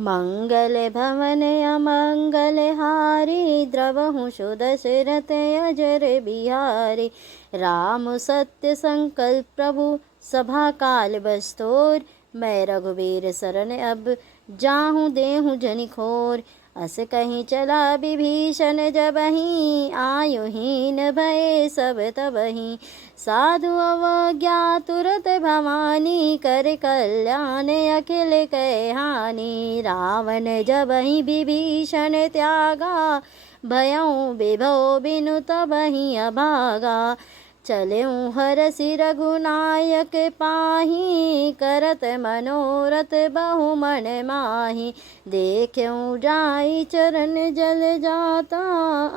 मंगल भवन अमंगल हारी, द्रवहु सुदशरथ अजर बिहारी। राम सत्य संकल्प प्रभु, सभा काल बस्तोर। मैं रघुबीर शरण अब, जाहूँ देहूँ जनिखोर। अस कहीं चला विभीषण जबहि, आयुहीन भये सब तबहि। साधु अवज्ञा तुरत भवानी, कर कल्याण अखिल कह हानि। रावण जबहि विभीषण त्यागा, भयउ विभव बिनु तबहि अभागा। चलेऊ हरषि रघुनायक पाही, करत मनोरथ बहु मन माही। देख्यऊ जाई चरण जल जाता,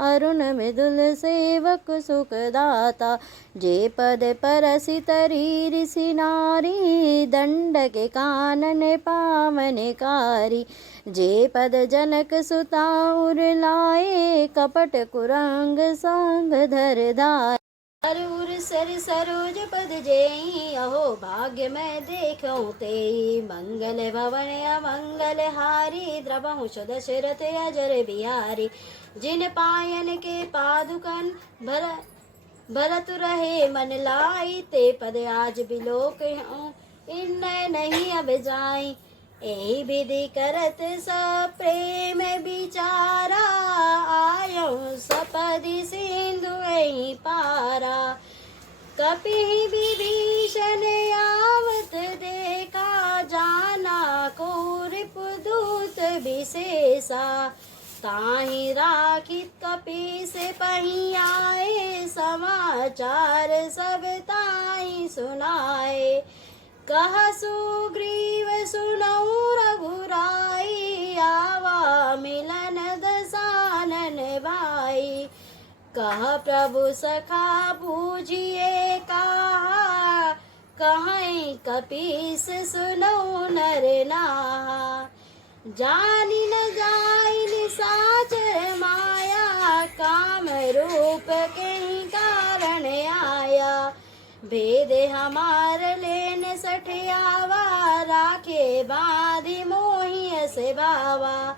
अरुण मृदुल सेवक सुख दाता। जे पद परसि तरी ऋषि नारी, दंडक कानन पावनकारी। जे पद जनक सुता उर लाए, कपट कुरंग संग धर धाय। उर सर सरोज पद जेई, अहो भाग्य मैं देखूं तेई। मंगल भवन अमंगल हारी, द्रवहु सुदशरथ अजर बिहारी। जिन पायन के पादुकन भरत रहे मन लाई, ते पद आज बिलोक इनय नहीं अब जाई। एहि विधि करत सब प्रेम विचारा, आयो सपदि सिंधु एहि पारा। कपिहि विभीषण आवत देखा, जाना को रिपुदूत विशेषा। ताहि राखित कपि से पही आए, समाचार सब ताहि सुनाए। कह सुग्रीव सुनऊ रघुराई, आवा मिलन दसानन भाई। कह प्रभु सखा बूझिए कहा, कहीं कपीस सुनऊ नर नाहा। जानि न जाई निशाचर माया, काम रूप कहीं कारण आया। भेद हमार लेन सठियावा, राखे बाधि मोहि से बावा।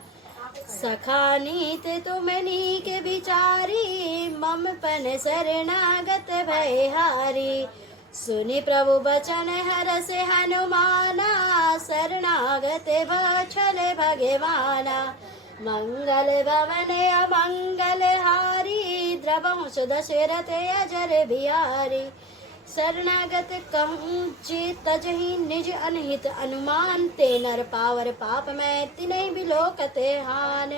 सखा नीत तुम नीक विचारी, मम पन शरणागत भयहारी। सुनि प्रभु बचन हरष हनुमाना, शरणागत भछल भगवाना। मंगल भवन अमंगल हारी, द्रवहु सुदशरथ अजर बिहारी। शरणागत कहूँ जे तजहि निज अनहित अनुमान, ते नर पावर पाप मैं तिनहि बिलोकते हान।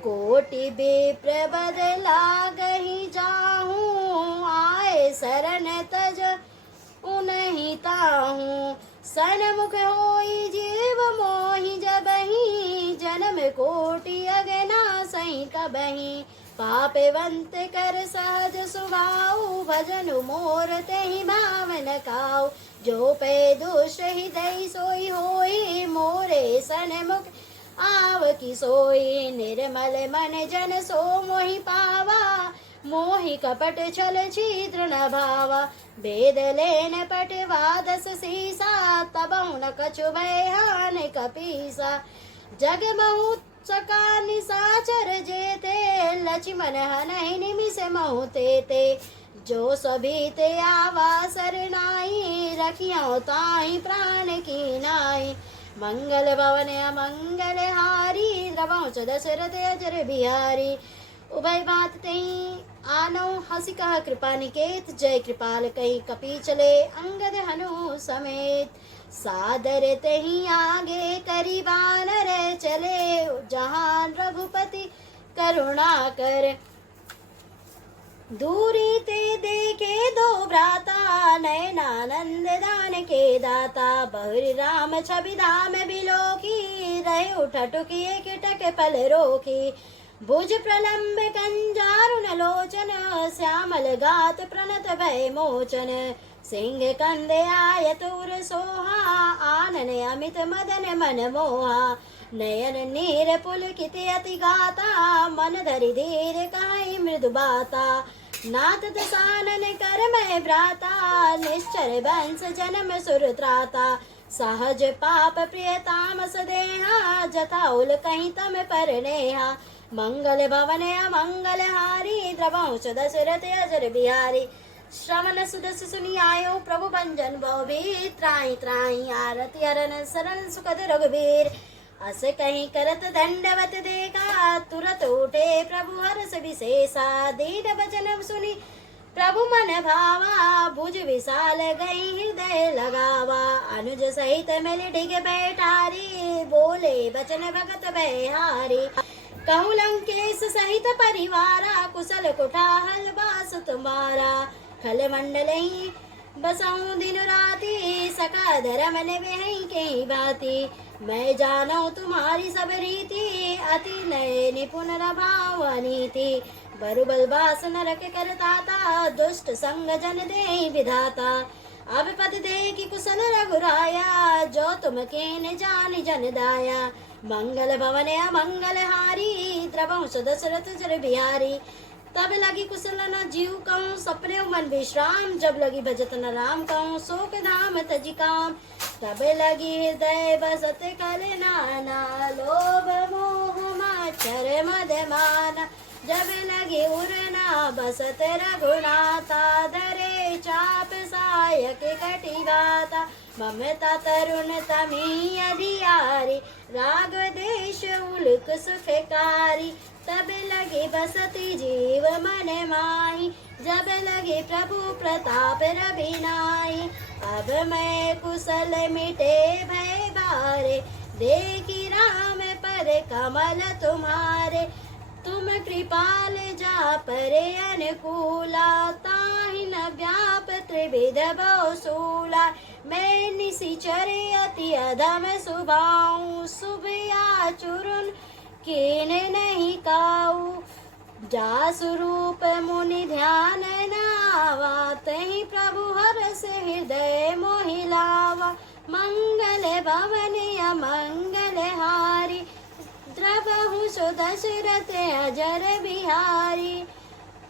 कोटि विप्र बदलागहि जाहूँ, आए शरण तज उनहि ताहूँ। सनमुख होई जीव मोहि जबहि, जन्म कोटि अगना सही तबहि। पापवंत कर सहज सुभाऊ, भजनु मोर तेहि भावन काऊ। जो पे दुष्ट हृदय सोई होई, मोरे सनमुख आव की सोई। निर्मल मन जन सो मोहि पावा, मोहि कपट छल छिद्र न भावा। वेद लेन पटवा दस सीसा, तबहु न कछु भय हान कपीसा। जग महु सका निशाचर जेते, लक्ष्मण हनहि निमिष महु तेते। जो सभी ते आवा सरनाई, रखियो ताहि प्राण की नाई। मंगल भवन अमंगल हारी, द्रवहु सुदशरथ अजर बिहारी। उभय बात तई आनो हसी कह कृपा निकेत, जय कृपाल कई कपि चले अंगद हनु समेत। सादर तही आगे करी बानर चले, जहान रघुपति करुणा कर। दूरी ते देखे दो भ्राता, नयनानंद दान के दाता। बहुरी राम छवि धाम बिलोकी, रहे उठटुकी किटक पल रोकी। भुज प्रलंब कंजारुण लोचन, श्यामल गात प्रणत भय मोचन। सिंह कंदे आयत उर सोहा, आनन अमित मदन मन मोहा। नयन नीर पुलकित अति गाता, मन धरि धीर काई मृदु बाता। नाथ दसानन कर मैं भ्राता, निश्चर वंश जन्म सुर त्राता। सहज पाप प्रिय तामस देहा जताउल कहीं तम पर नेहा मंगल भवन अमंगल हारी द्रवंश दशरथ अजर बिहारी श्रवण सुदस सुनी आयो प्रभु भंजन बहुबीर त्राई त्राई आरती हरन शरण सुखद रघुबीर अस कहीं करत दंडवत देखा तुरत उठे प्रभु हर्ष विशेषा दीन वचन सुनी प्रभु मन भावा भुज विशाल गई हृदय लगावा अनुज सहित मिल डिग बैठारी बोले बचन भगत बहारी कहूँ लंकेश सहित परिवारा कुशल कुठाहल बास तुम्हारा खल मंडल बसाऊं दिन राती सका धर्म ने वही के बाती मैं जानो तुम्हारी सब रीति अति नये निपुण रभाव नीति बरुबल बास नरक करता था दुष्ट संग जन दे विधाता अब पद दे की कुशल रघुराया जो तुम के न जान जन दाया मंगल भवन अमंगल हारी द्रवंश दशरथ जर बिहारी तब लगी कुशल न जीव कहूँ सपने मन विश्राम जब लगी भजत न राम कहूँ शोक धाम तजी काम तब लगी हृदय बसत कल नाना लोभ मोह माचर मद माना जब लगी उड़ना बसत रघुनाथा धरे चाप सायक कटी गाता ममता तरुण तमी अधियारी राग देश उल्क सुखकारी तब लगे बसती जीव मन माही जब लगे प्रभु प्रताप रविनाई अब मैं कुशल मिटे भय बारे देखी राम पर कमल तुम्हारे तुम कृपाल जा परे अनुकूला ताहि न व्याप त्रिविध बहुसूला मैं निशिचरे अति अधम सुभाऊं सुभिया चुरुन कीन नहीं काऊ जा स्वरूप मुनि ध्यान नावा तहि प्रभु हरस हृदय मोहिलावा मंगल भवन अमंगल हारी द्रवहु सुदशरथ अजर बिहारी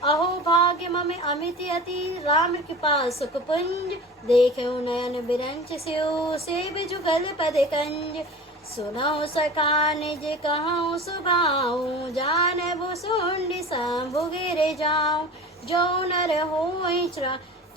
अहो भाग्य मम अमित अति राम कृपा सुख पुंज देखो नयन बिरंच स्यो सेव जुगल पद कंज सुनौ सखा निज कहूँ सुभाऊं जानबु सुंडी शंभु गिर जाऊं जो नर होई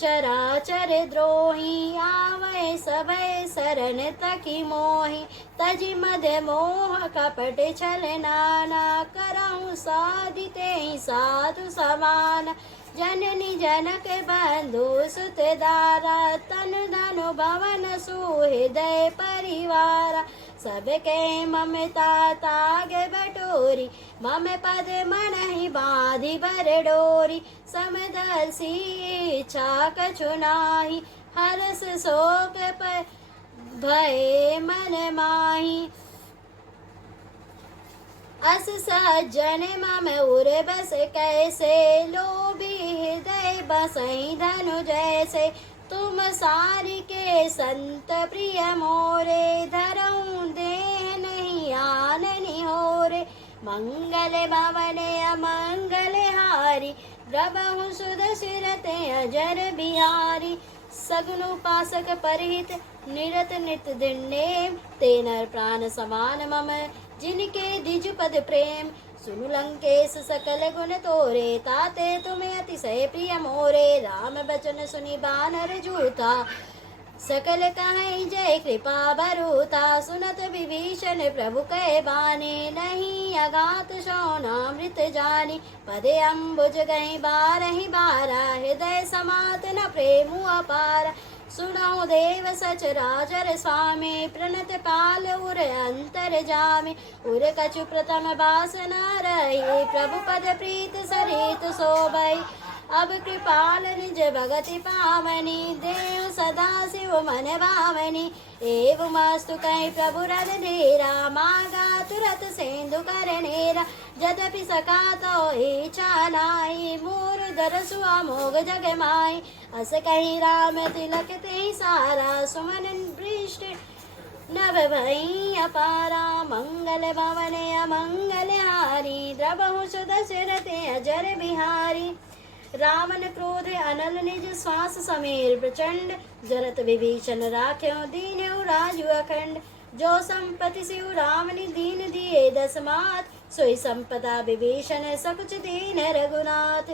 चराचर द्रोही आवै सभय शरण तकी मोहि तजि मद मोह कपट छल नाना करऊँ साधिते साधु समान जननी जनक बंधु सुत दारा तनु धनु भवन सुहृदय परिवारा सबके ममता ताग बटोरी मम पद मन ही बाधि बर डोरी समदर्शी इच्छा कछु नाही हरस शोक पर भय मन माही अस सज्जन मम उर बस कैसे लोभी हृदय बसई धनु जैसे तुम सारी के संत प्रिय मोरे धरऊं देह नहीं आननी हो रे मंगल भवन अमंगल हारी द्रवहु सुदशरथ अजर बिहारी सगुन उपासक परिहित निरत नित दिने तेनर प्राण समान मम जिनके द्विज पद प्रेम सुनु लंकेश सकल गुण तोरे ताते तुम्हें अतिशय प्रिय मोरे राम बचन सुनि बानर जूता सकल कहीं जय कृपा बरूता सुनत विभीषण प्रभु कह बानी नहीं अगात शौनामृत जानी पदे अम्बुज गई बारहि बारा हृदय समात न प्रेम अपार सुनो देव सचराचर स्वामी प्रणत पाल उर अंतर जामी उर कछु प्रथम बासना रही प्रभु पद प्रीत सरित शोभई अब कृपाल निज भगति पावनी देव सदा शिव मन भावनी एवं मस्तु कहीं प्रभु रन धीरा मागा तुरत सेंधु कर नेरा यद्यपि सका तो इच्छा नाई मूर दरसु अमोघ जग माई अस कहीं राम तिलक ते सारा सुमन वृष्टि नभ भई अपारा मंगल भवन अमंगल हारी द्रवहु सुदशरथ अजर बिहारी रावण क्रोध अनल निज श्वास समीर प्रचंड जरत विभीषण राख्यो दीन्यो राजु अखंड जो संपति सिउ रावनि दीन दिए दस मात सोई संपदा विभीषण सकुच दीन रघुनाथ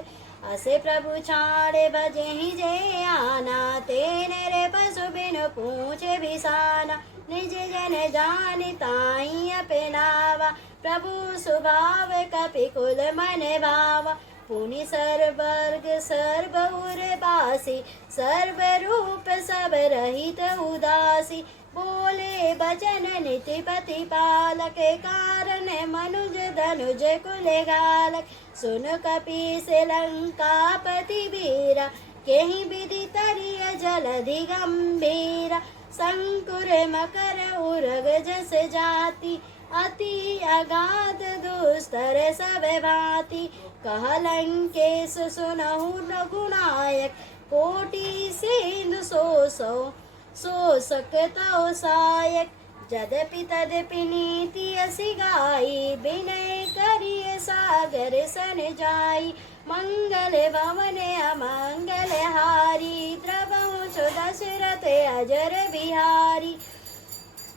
असे प्रभु छाड़े भजे ही जे आना तेने रे पशु बिन पूछे भिसाना निज जन जानि ताई अपनावा प्रभु स्वभाव कपि कुल मन भावा पुनि सर्वर्ग सर्वउर बासी सर्व रूप सब रहित उदासी बोले बचन नीतिपति पालक कारण मनुज धनुज कुल गालक सुन कपि से लंकापति वीरा केहि विधि तरिय जलधि गंभीरा संकुर मकर उरग जस जाति अति अगाध दुस्तर सब भांति कह लंकेश सुनहु रघुनायक कोटि सिंधु सो सकतौ सायक जदपि तदपि नीति असि गाई विनय करिय सागर सन जाई मंगल भवन अमंगल हारी द्रवहु दशरथ अजर बिहारी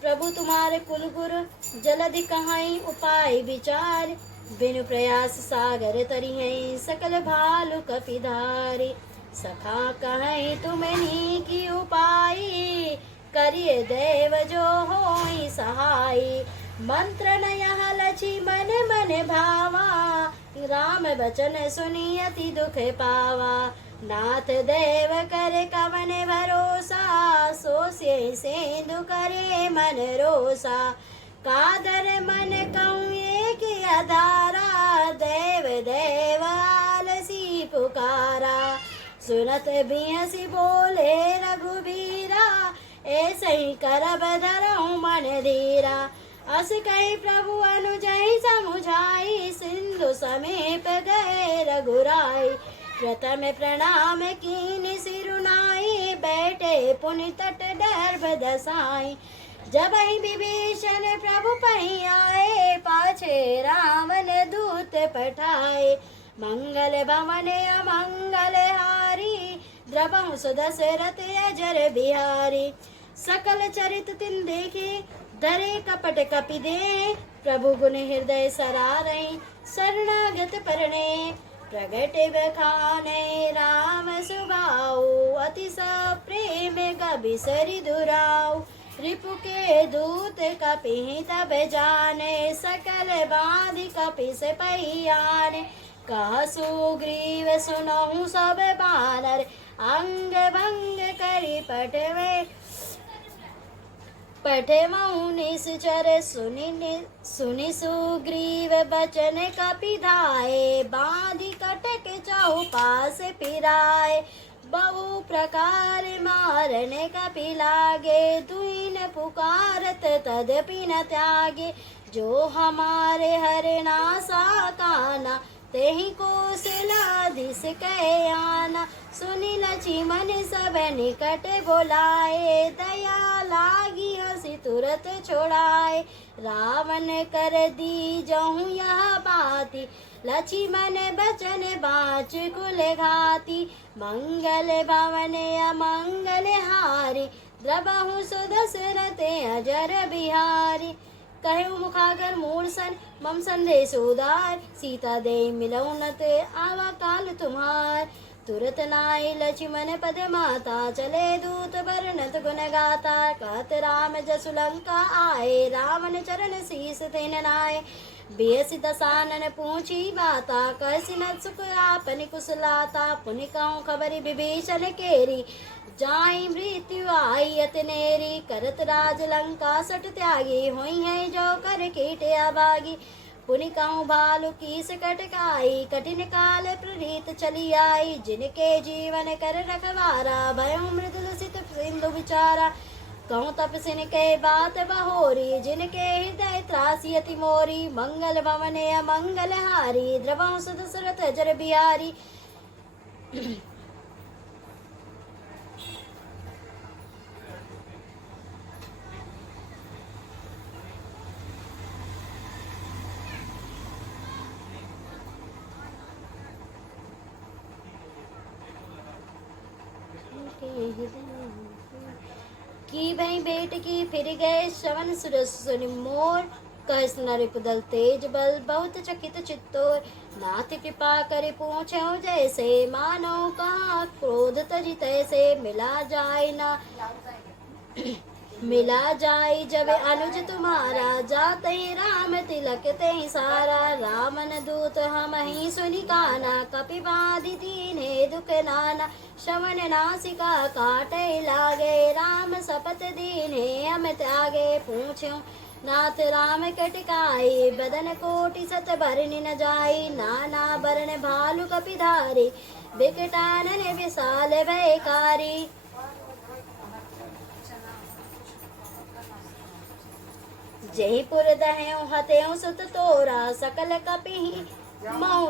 प्रभु तुम्हारे कुल गुरु जलधि कहाई उपाय विचार बिनु प्रयास सागर तरी है सकल भालु कपिधारी सखा कहीं तुम्हें की उपाय करिए देव जो होई सहाय मंत्र नयह लची मन मन भावा राम बचन सुनी अति दुख पावा नाथ देव करे कवन भरोसा सो सेंधु करे मन रोसा कादर मन कहूँ एक अधारा देव देव आलसी पुकारा सुनत बिहसी बोले रघुबीरा ऐसे ही करब धरऊँ मन धीरा अस कही प्रभु अनुजहि समुझाई सिंधु समीप गए रघुराई प्रथम प्रणाम कीन सिरुनाई बैठे पुनि तट डर दसाई जब ही विभीषण प्रभु पही आए पाछे रावण दूत पठाए मंगल भवन अमंगल हारी द्रवहु सुदशरथ अजर बिहारी सकल चरित तिन देखे धरे कपट कपि दे प्रभु गुण हृदय सरारे शरणागत परणे प्रगट बखाने राम सुभाऊ अति प्रेम गबिसरि दुराऊ रिपु के दूत कपि तब जाने सकल बाधि कपि से पहियाने कह सुग्रीव सुनहु सब बानर अंग भंग करि पठे निश्चर सुनि सुग्रीव बचन कपि धाये बांधि कटक चौपास पिराए बहु प्रकार मारने कपि लागे दुइन पुकारत तदपि न त्यागे जो हमारे हरनासा काना तेहि कौशलाधीश कहे आना सुनि लक्ष्मण सब निकट बोलाए दया लागी हंसी तुरत छोड़ाए रावण कर दी जहूँ यह बाती लक्ष्मण बचन बाच कुल घाती मंगल भवन अमंगल हारी द्रवहु सुदशरथ अजर बिहारी कहु मुखागर मूल सन मम संदेश उदार सीता दे मिलौनत आवा काल तुम्हार तुरत नाई लक्ष्मण पद माता चले दूत बरनत गुण गाता कहत राम जसु लंका आए रावण चरण शीस तेन नाय बेसी दसानन पूछी बाता कैसी न सुख आपनि कुशलाता पुनि कहूँ खबरी विभीषण केरी जाई मृत्यु आई अतनेरी करत राज लंका सट त्यागी हुई है जो कर कीट अभागी पुनि कहूँ भालु की कटकाई कठिन काल प्रीत चली आई जिनके जीवन कर रखवारा भयो मृदुल सित सिंधु विचारा कहूँ तपसिन के बात बहोरी जिनके हृदय त्रासी अति मोरी मंगल भवन अमंगल हारी द्रवहु सुदशरथ अजर बिहारी भई भेंट की फिर गए श्रवण सुर सुनि मोर कह नरिपुदल तेज बल बहुत चकित चित्तोर नाथ कृपा करे पूछो जैसे मानो कहा क्रोध तजि तैसे मिला जाय जब अनुज तुम्हारा जाते राम तिलक ते सारा रामन दूत हम ही सुनि काना कपि बाधि दीने दुख नाना श्रवण नासिका काटे लागे राम सपत दीने अमित आगे पूछो नाथ राम कटकाई बदन कोटि सत भरनि न जाई नाना बरन भालु कपिधारी बिकटानन विशाल भयकारी जयपुर दह्यो हत्यो सुत तोरा सकल कपि मऊ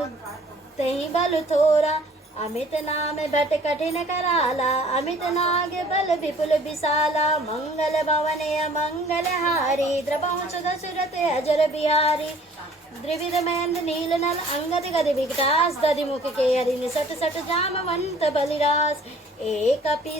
तही बल थोरा अमित नाम भट कठिन कराला अमित नाग बल विपुल विशाला मंगल भवन अमंगल हारी द्रवंश दशरथ अजर बिहारी द्रिविध महेंद्र नील नल अंगद गद विकटास दधि मुख के हरि निसट सट जामवंत बलिरास एक अपि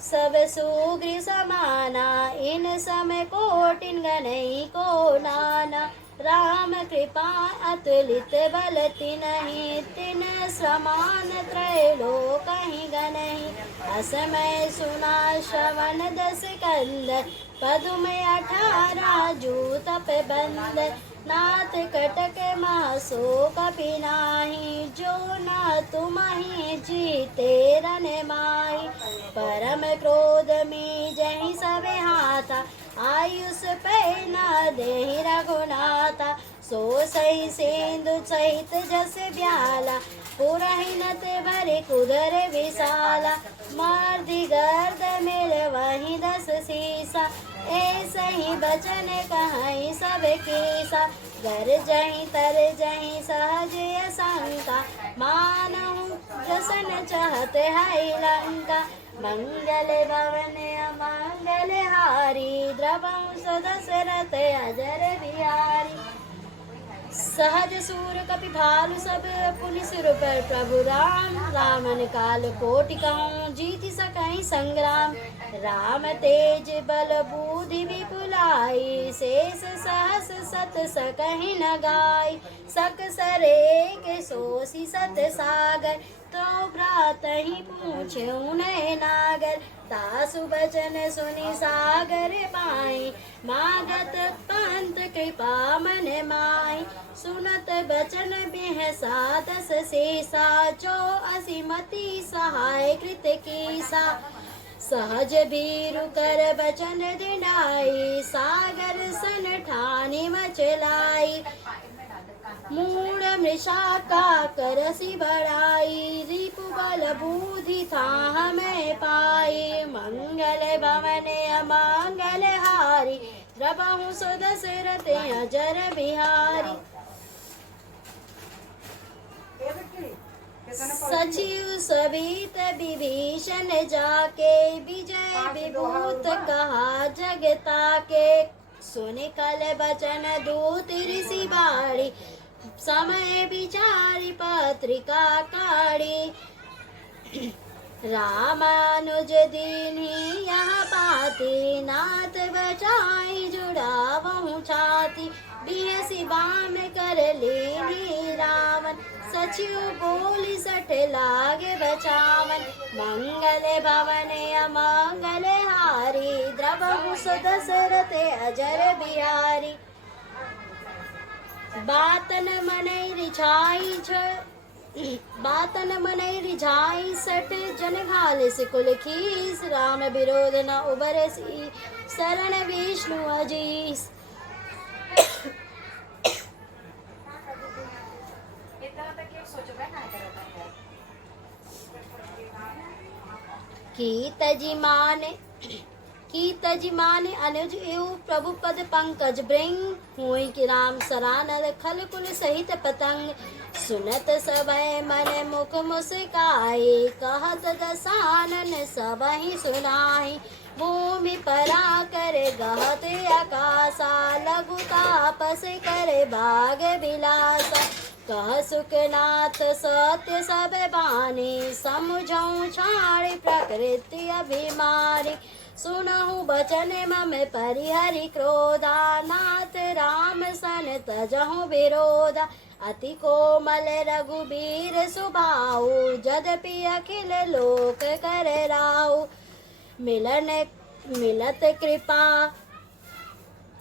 सब सुग्री समाना इन समय कोटिन गणई को नाना राम कृपा अतुलित बल तिनहि तिन समान त्रैलोक ही गणहि असमय सुना श्रवण दस कंद पदुम 18 जूतप बंद नाथ कटक महासो कपि नाही जो न तुमहि जीते रन माही परम क्रोध में जहि सब हाथा आयुष पे न देहि रघुनाथा सो सही सेंदु सहित जस ब्याला पुरहिनत भरे कुदर विशाला मार्दि गर्द मिल वही 10 सीसा ऐसे ही बचन कहीं सब केसा गर जहीं तर जहीं सहज असंका मानहु जसन चाहत है लंका मंगल भवन अमंगल हारी द्रवंश दशरथ अजर बिहारी सहज सूर कपि भालु सब पुनि सिर पर प्रभु राम रामन काल कोटि कहूँ जीति सकहीं संग्राम राम तेज बल बुद्धि विपुलाई शेष सहस सत सकहि न गाय सक सरे के सोसी सत सागर तो भ्रात ही पूछ्यू नय नागर तासु बचन सुनि सागर पाई मागत पंत कृपा मन माई सुनत बचन बिहसा 10 शेषा 84 मति सहाय कृत कीसा सहज बीरु कर बचन दिनाई सागर सन ठानी मचलाई मूड मृषा का करसी बढ़ाई रिपु बल बुद्धि था हमें पाई मंगल भवन अमंगल हारी द्रवहु सो दशरथ अजर बिहारी सचिव सबित विभीषण जाके विजय विभूत कहा जगता के सुनि कल बचन दूत ऋषि बाड़ी समय विचारी पत्रिका काढ़ी रामानुज दीन्ही यहाँ पाती नाथ बचाई जुड़ावहु छाती बिहसी बाम कर लेनी रावण सचिव बोली सठ लागे बचावन मंगल भवन अमंगल हारी द्रवहु सो दशरथ अजर बिहारी बातन मनई रिझाई सठ जन घाल सिकुल खीस राम विरोध न उबरसी शरण विष्णु अजीस की तजिमाने अनुज एव प्रभु पद पंकज ब्रिंग हुई कि राम सरानद खल कुल सहित पतंग सुनत सबय मन मुख मुस्काए कहत दसानन सबहि सुनाई भूमि परा करे गहत आकाशा लघु तापस करे भाग विलासा कह सुखनाथ सत्य सब बानी समुझऊ छाड़ी प्रकृति अभिमानी सुनहु बचन मम परिहरि क्रोधा, नाथ राम सन तजहु विरोधा। अति कोमल रघुबीर सुबाऊ, जदपि अखिल लोक कर राऊ।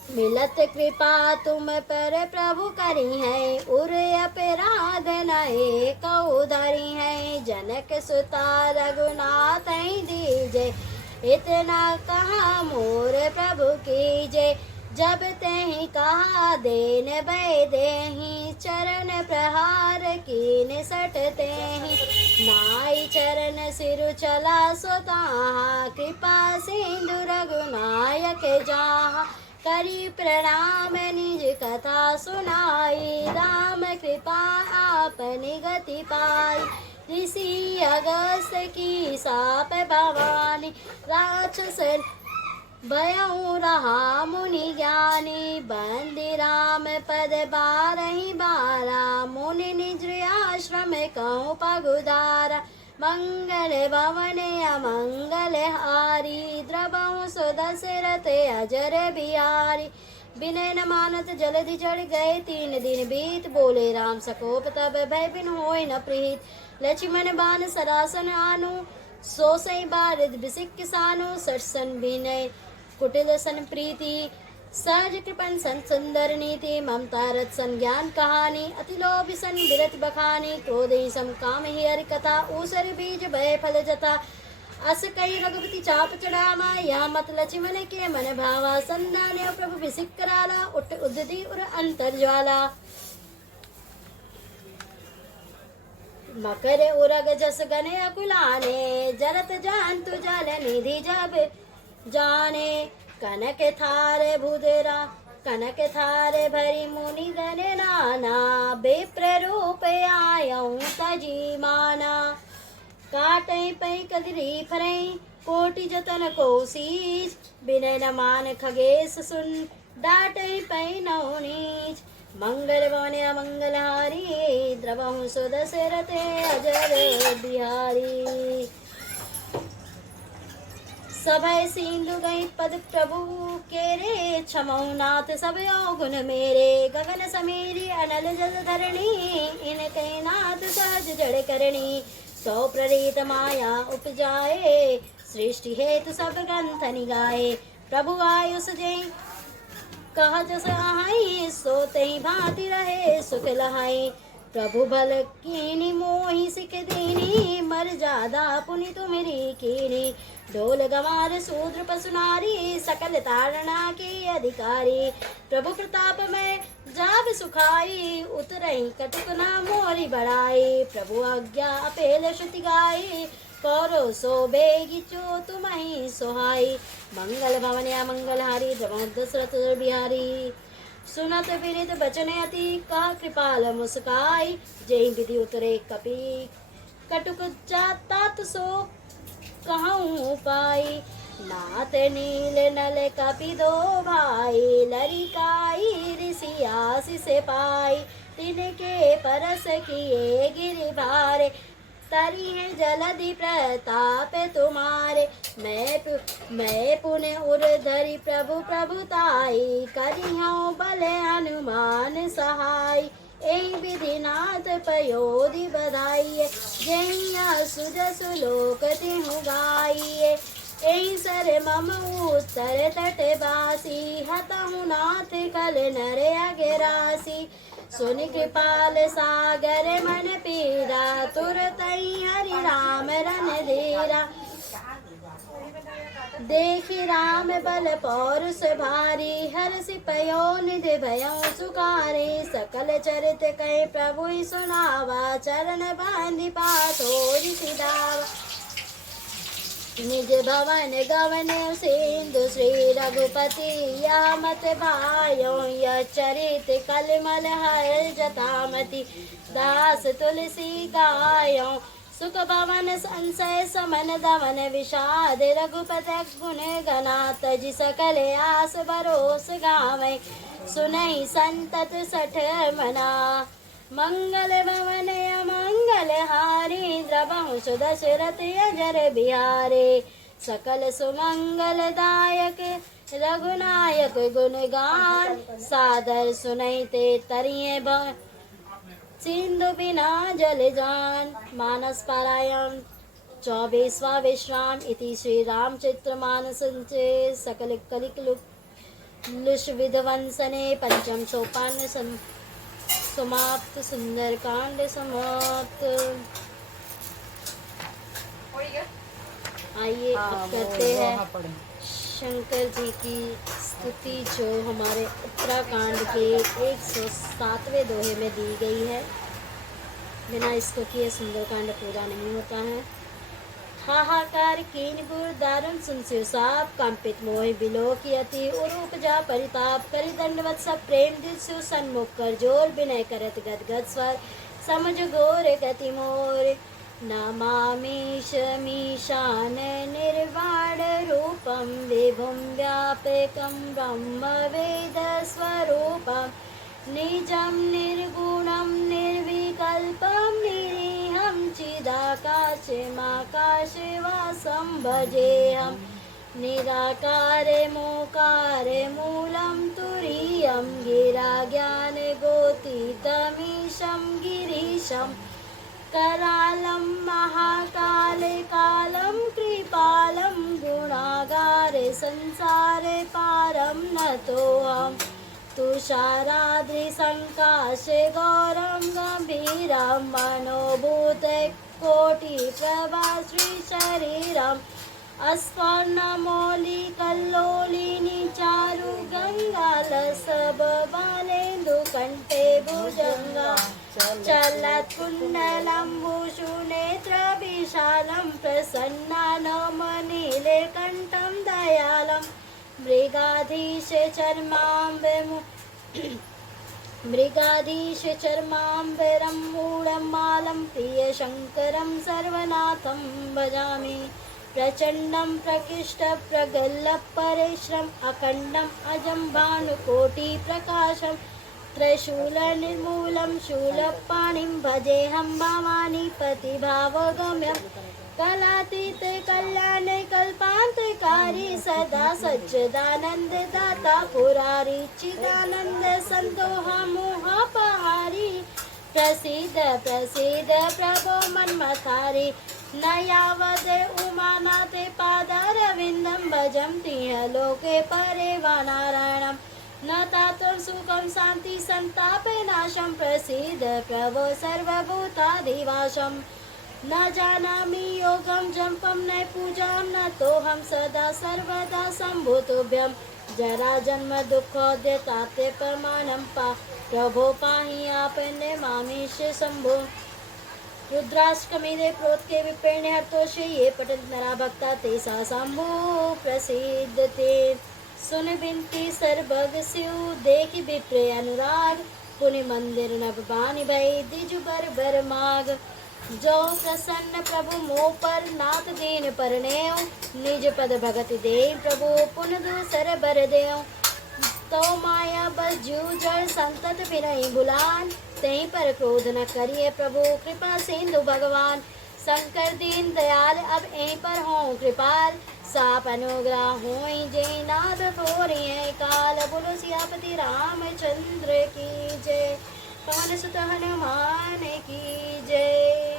मिलत कृपा तुम पर प्रभु करी है, उर अपराध नए कऊ धरी है। जनक सुता रघुनाथ दीजे, इतना कहा मोर प्रभु कीजे। जब तेहि कहा देन भय देहि, चरण प्रहार कीन सट तेहि। नाई चरण सिरु चला सुताहा, कृपा सिंधु रघुनायक जाहा। करी प्रणाम निज कथा सुनाई, राम कृपा आपनि गति पाई। ऋषि अगस्त की साप भवानी, राक्षस भयउ रहा मुनि ज्ञानी। बंदी राम पद बारहि बारा, मुनि निज आश्रम कहूँ पगुधारा। मंगल भवन अमंगल हारी, द्रवहु सो दशरथ अजर बिहारी। विनय न मानत जलधि चढ़ गए, 3 दिन बीत बोले राम सकोप तब भय बिन होय न प्रीत। लक्ष्मण बान सरासन आनु, सो सई बारिद बिसिक सानु। सरसन विनय कुटिल सन प्रीति, सहज कृपन सन सुंदर नीति। ममता रथ सन ज्ञान कहानी, अति लोभ सन विरत बखानी। क्रोधि सम काम ही हरि कथा, ऊसर बीज भय फल जता। अस कई रघुपति चाप चढ़ावा, यहाँ मत लक्ष्मण के मन भावा। संधान प्रभु बिसिक कराला, उठ उद्धति उर अंतर ज्वाला। मकर उरग जस गने अकुलाने, जलत जंतु जल निधि जब जाने। कनक थारे भुदरा कनक थारे भरी, मुनि गण नाना। विप्र रूप आयऊ तजी माना, काटई पै कदरी फरई, कोटि जतन को सीज। विनय न मान खगेश सुन, डाटई पै नौ नीच। मंगल भवन अमंगल हारी, द्रवहु सो दशरथ अजर बिहारी। सभय सिंधु गई पद प्रभु केरे, क्षमऊ नाथ सब गुण मेरे। गगन समीरी अनल जल धरणी, इनके नाथ सहज जड़ करणी। तो प्रणीत माया उपजाए, सृष्टि हेतु सब ग्रंथ निगाए। प्रभु आयुष जय कह जस आहाई, सो तहि भांति रहे सुख लहाई। प्रभु भल कीनी मोहि सिख दीनी, मर जादा पुनि तुमरी कीनी। ढोल गंवार शूद्र पशु नारी, सकल तारणा के अधिकारी। प्रभु प्रताप में जाब सुखाई, उतरई कटुक न मोरी बढ़ाई। प्रभु आज्ञा अपेल श्रुति गाई, कौरो सो बेगी चो तुम्हि सोहाई। मंगल भवन मंगल हारी, द्रवहु दशरथ बिहारी। सुनत विरित बचन अति, कह कृपाल मुस्काई। जय विधि उतरे कपि कटुक जातात, सो कहूँ पाई। नाथ नील नल कपि दो भाई, लरिकाई ऋषि आशीष पाई। तिनके परस किए गिरि भारे, तरी है जलधि प्रताप तुम्हारे। मैं पुण्य उर धरि प्रभु प्रभुताई, करिहूँ बल हनुमान सहाय। एहि विधि नाथ पयोधि बधाइए, जहिया सुजस लोक तिहु गाइए। एहि सर मम उत्तर तट बासी, हतहु नाथ कल नर अगरासी। सुनि कृपाल सागर मन पीरा, तुरतहि हरि राम रन धीरा। देखि राम बल पौरुष भारी, हर्षि पयो निधि भयउ सुखारी। सकल चरित कहि प्रभु सुनावा, चरण बांधि पाथोरि सिधावा। निज भवन गवन सिंधु श्री रघुपति, या मत भायो यह चरित कलमल हर जतामति। दास तुलसी गायो सुख भवन संशय समन दमन विषाद। रघुपति गुण गना तज सकल आस भरोस गावै, सुनहि संतत सठ मना। मंगल भवन अमंगल हारी, द्रवहु सो दशरथ अजर बिहारे। सकल सुमंगलदायक रघुनायक गुणगान सादर सुनैते तरिये सिंधु बिना जल जान। मानस पारायण 24वां विश्राम इति श्री रामचरित्र मानसंचे सकल कलिक लुष विध्वंसने पंचम सोपान समाप्त। सुंदर कांड समाप्त। आइए अब करते हैं शंकर जी की स्तुति जो हमारे उत्तराखंड के 107वें दोहे में दी गई है। बिना इसको किए सुंदरकांड पूरा नहीं होता है। हाहाकार कीन गुर दारुण सुनस्यो साप कंपित मोहि बिलो की अति उरूप जा परिताप करि दंडवत सब प्रेम दिस्यो सन्मुख कर जोर विनय करत गदगद स्वर समझ गोर गति मोर नमामीश मीशान निर्वाण रूपम विभुम व्यापकम ब्रह्म वेद स्वरूपम निजं निर्गुणं निर्विकल्पं निरीहं चिदाकाशमाकाशे वासं भजेऽहं निराकारे मोकारे मूलं तुरीयं गिराज्ञानगोतीतमीशं गिरीशं करालं महाकाले कालं कृपालं गुणागारे संसारे पारं नतोऽहम् तुषाराद्रिसङ्काशे गौरं गम्भीरं मनोभूते कोटिप्रभा श्रीशरीरम् अस्वर्णमौलिकल्लोलिनी चारु गङ्गालसबबालेन्दुकण्ठे भुजङ्गा चलत्कुण्डलम्बुषु नेत्रविशालं प्रसन्नानमनीलकण्ठं दयालम् मृगाधीश चर्माम्बरं मूढमालं प्रियशङ्करं सर्वनाथं भजामि प्रचण्डं प्रकृष्टप्रगल्भपरेश्वरम् अखण्डम् अजं भानुकोटिप्रकाशं त्रिशूलनिर्मूलं शूलपाणिं भजेऽहं भवानी पतिभावगम्यं कलातीते कल्याणे कल्पान्तकारी सदा सच्चिदानन्ददाता पुरारी चिदानन्द सन्तोषमोहपहारी प्रसीद प्रसीद प्रभो मन्मथारी न यावद् उमानाथे पादारविन्दं भजन्ति लोके परे वा नारायणं न तातुं सुखं शान्ति सन्तापनाशं प्रसीद प्रभो सर्वभूताधिवासम् न जानामि योगं जपं न पूजां न तोऽहं सदा सर्वदा शम्भुतुभ्यं जरा जन्म दुःखोद्यताते प्रमाणं प्रभो पाहि आपने मामीश शंभो। रुद्राष्टमी दे क्रोध के विपेरणे हर्तोषे ये पठन नरा भक्ता तेसा शंभु प्रसिद्ध ते सुन बिनती सर्वग शिव देखि विप्रे अनुराग पुनि मंदिर नभ बानी भई दिजु बर माग जो प्रसन्न प्रभु मोह पर नाथ दीन परनेव निज पद भगत दे प्रभु पुन दूसर बर देव तो माया बस जू जड़ संतत बिनई बुलान तहीं पर क्रोध न करिए प्रभु कृपा सिंधु भगवान शंकर दीन दयाल अब यहीं पर हों कृपाल साप अनुग्रह होई जय नाद फोरिए काल बोलो सियापति रामचंद्र की जय पवन सुत हनुमान की जय।